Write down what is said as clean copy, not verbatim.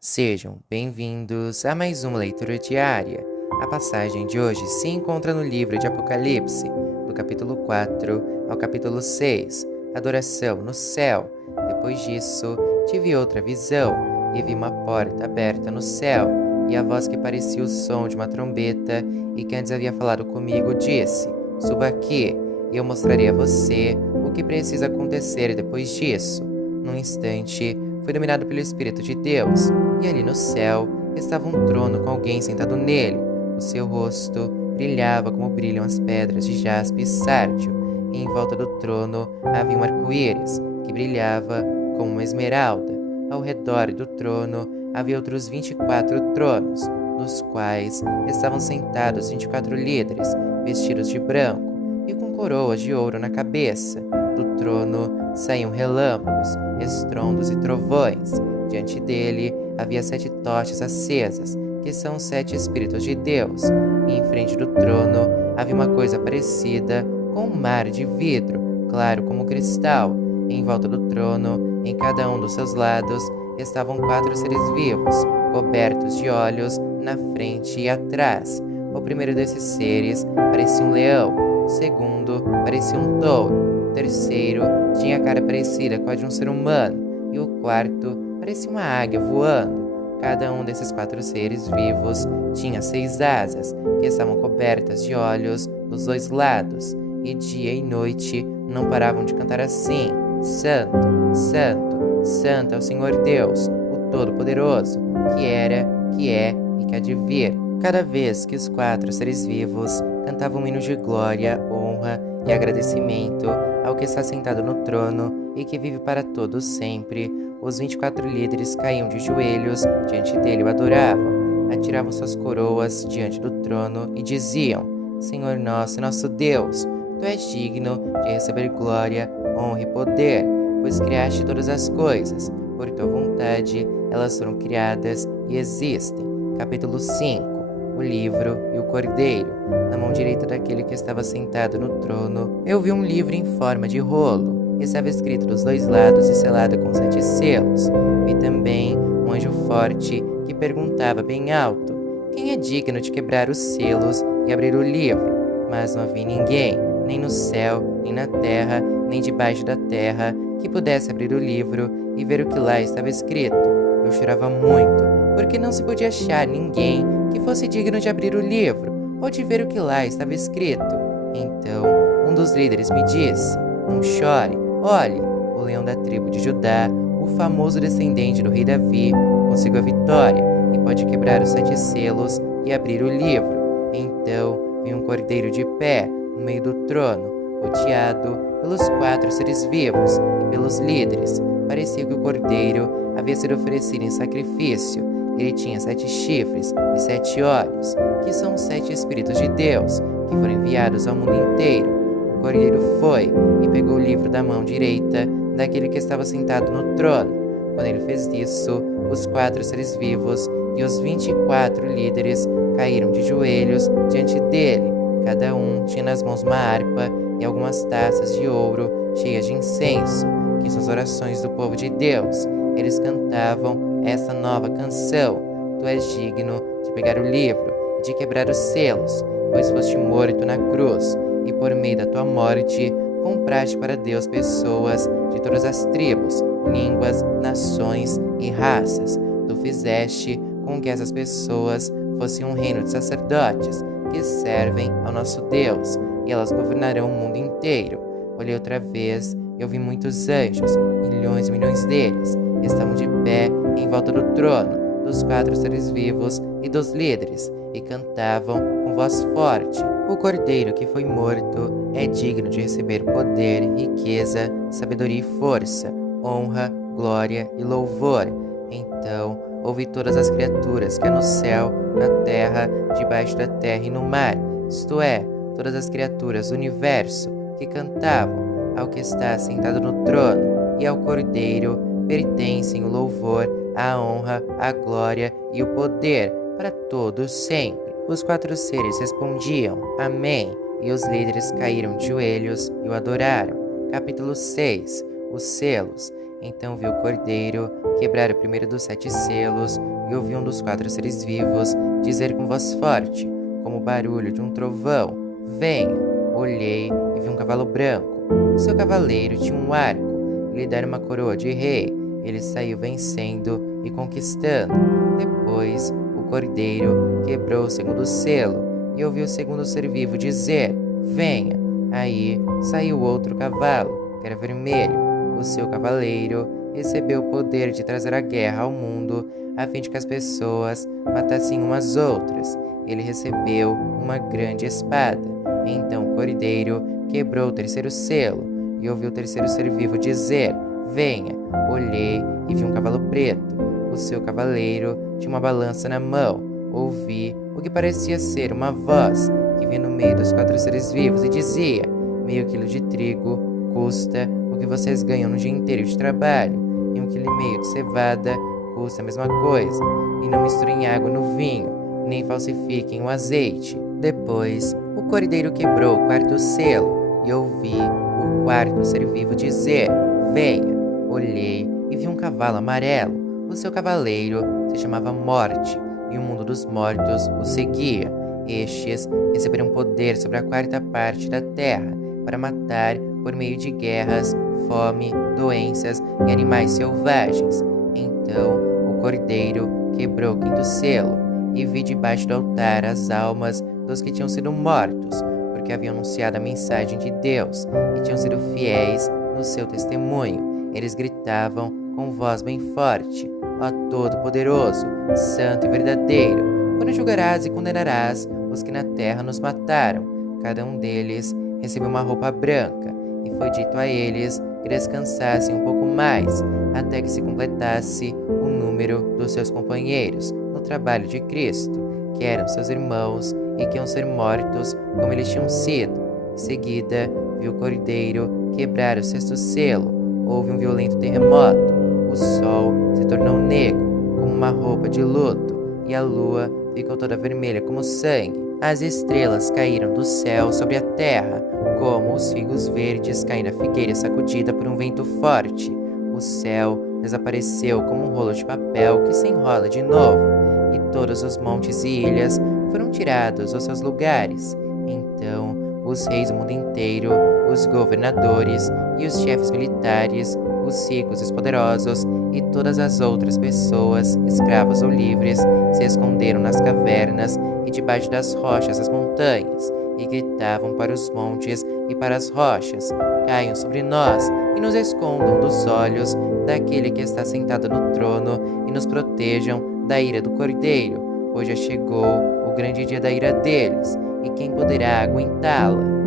Sejam bem-vindos a mais uma leitura diária. A passagem de hoje se encontra no livro de Apocalipse, do capítulo 4 ao capítulo 6, Adoração no céu. Depois disso, tive outra visão e vi uma porta aberta no céu, e a voz que parecia o som de uma trombeta e que antes havia falado comigo disse: "Suba aqui, e eu mostrarei a você o que precisa acontecer depois disso." Num instante, fui dominado pelo Espírito de Deus, e ali no céu estava um trono com alguém sentado nele. O seu rosto brilhava como brilham as pedras de jaspe e sárdio, e em volta do trono havia um arco-íris, que brilhava como uma esmeralda. Ao redor do trono havia outros 24 tronos, nos quais estavam sentados 24 líderes, vestidos de branco, e com coroas de ouro na cabeça. Do trono saíam relâmpagos, estrondos e trovões. Diante dele havia 7 tochas acesas, que são os 7 Espíritos de Deus. E em frente do trono havia uma coisa parecida com um mar de vidro, claro como cristal. E em volta do trono, em cada um dos seus lados, estavam 4 seres vivos, cobertos de olhos na frente e atrás. O primeiro desses seres parecia um leão, o segundo parecia um touro, o terceiro tinha a cara parecida com a de um ser humano, e o quarto parecia uma águia voando. Cada um desses 4 seres vivos tinha 6 asas, que estavam cobertas de olhos dos 2 lados, e dia e noite não paravam de cantar assim: Santo, Santo, Santo é o Senhor Deus, o Todo-Poderoso, que era, que é e que há de vir. Cada vez que os 4 seres vivos cantavam um hino de glória, honra e agradecimento ao que está sentado no trono e que vive para todos sempre, os 24 líderes caíam de joelhos diante dele e o adoravam, atiravam suas coroas diante do trono e diziam: Senhor nosso e nosso Deus, Tu és digno de receber glória, honra e poder, pois criaste todas as coisas, por Tua vontade elas foram criadas e existem. Capítulo 5. O livro e o cordeiro. Na mão direita daquele que estava sentado no trono, eu vi um livro em forma de rolo. Estava escrito dos 2 lados e selado com 7 selos. Vi também um anjo forte que perguntava bem alto: Quem é digno de quebrar os selos e abrir o livro? Mas não havia ninguém, nem no céu, nem na terra, nem debaixo da terra, que pudesse abrir o livro e ver o que lá estava escrito. Eu chorava muito, porque não se podia achar ninguém que fosse digno de abrir o livro ou de ver o que lá estava escrito. Então, um dos líderes me disse: Não chore, olhe, o leão da tribo de Judá, o famoso descendente do rei Davi, conseguiu a vitória e pode quebrar os 7 selos e abrir o livro. Então, vi um cordeiro de pé no meio do trono, rodeado pelos 4 seres vivos e pelos líderes. Parecia que o cordeiro havia sido oferecido em sacrifício. Ele tinha 7 chifres e 7 olhos, que são os 7 Espíritos de Deus, que foram enviados ao mundo inteiro. O cordeiro foi e pegou o livro da mão direita daquele que estava sentado no trono. Quando ele fez isso, os 4 seres vivos e os 24 líderes caíram de joelhos diante dele. Cada um tinha nas mãos uma harpa e algumas taças de ouro cheias de incenso, que são as orações do povo de Deus. Eles cantavam essa nova canção: Tu és digno de pegar o livro e de quebrar os selos, pois foste morto na cruz, e por meio da tua morte compraste para Deus pessoas de todas as tribos, línguas, nações e raças. Tu fizeste com que essas pessoas fossem um reino de sacerdotes que servem ao nosso Deus, e elas governarão o mundo inteiro. Olhei outra vez e eu vi muitos anjos, milhões e milhões deles, estavam de pé em volta do trono, dos 4 seres vivos e dos líderes, e cantavam com voz forte: O cordeiro que foi morto é digno de receber poder, riqueza, sabedoria e força, honra, glória e louvor. Então ouvi todas as criaturas que há no céu, na terra, debaixo da terra e no mar, isto é, todas as criaturas do universo, que cantavam: Ao que está sentado no trono e ao cordeiro pertencem o louvor, a honra, a glória e o poder para todos sempre. Os 4 seres respondiam: Amém, e os líderes caíram de joelhos e o adoraram. Capítulo 6. Os selos. Então vi o cordeiro quebrar o primeiro dos 7 selos e ouvi um dos 4 seres vivos dizer com voz forte, como o barulho de um trovão: venha! Olhei e vi um cavalo branco. O seu cavaleiro tinha um arco e lhe deram uma coroa de rei. Ele saiu vencendo e conquistando. Depois, o cordeiro quebrou o segundo selo e ouvi o segundo ser vivo dizer: venha! Aí saiu outro cavalo, que era vermelho. O seu cavaleiro recebeu o poder de trazer a guerra ao mundo, a fim de que as pessoas matassem umas outras. Ele recebeu uma grande espada. Então o cordeiro quebrou o terceiro selo e ouvi o terceiro ser vivo dizer: venha! Olhei e vi um cavalo preto. O seu cavaleiro tinha uma balança na mão. Ouvi o que parecia ser uma voz que vinha no meio dos 4 seres vivos e dizia: meio quilo de trigo custa o que vocês ganham no dia inteiro de trabalho, e 1,5 quilo de cevada custa a mesma coisa. E não misturem água no vinho, nem falsifiquem o azeite. Depois, o cordeiro quebrou o 4º selo e ouvi o 4º ser vivo dizer: venha! Olhei e vi um cavalo amarelo. O seu cavaleiro se chamava Morte, e o mundo dos mortos o seguia. Estes receberam poder sobre a 4ª parte da terra para matar por meio de guerras, fome, doenças e animais selvagens. Então o cordeiro quebrou o 5º selo e vi debaixo do altar as almas dos que tinham sido mortos, porque haviam anunciado a mensagem de Deus e tinham sido fiéis no seu testemunho. Eles gritavam com voz bem forte: ó Todo-Poderoso, Santo e Verdadeiro, quando julgarás e condenarás os que na terra nos mataram? Cada um deles recebeu uma roupa branca, e foi dito a eles que descansassem um pouco mais, até que se completasse o número dos seus companheiros no trabalho de Cristo, que eram seus irmãos e que iam ser mortos como eles tinham sido. Em seguida, viu o cordeiro quebrar o 6º selo. Houve um violento terremoto. O sol se tornou negro, como uma roupa de luto, e a lua ficou toda vermelha como sangue. As estrelas caíram do céu sobre a terra, como os figos verdes caem da figueira sacudida por um vento forte. O céu desapareceu como um rolo de papel que se enrola de novo, e todos os montes e ilhas foram tirados aos seus lugares. Então, os reis do mundo inteiro, os governadores e os chefes militares, os ricos e os poderosos e todas as outras pessoas, escravas ou livres, se esconderam nas cavernas e debaixo das rochas das montanhas, e gritavam para os montes e para as rochas: caiam sobre nós e nos escondam dos olhos daquele que está sentado no trono, e nos protejam da ira do Cordeiro, pois já chegou o grande dia da ira deles, e quem poderá aguentá-la?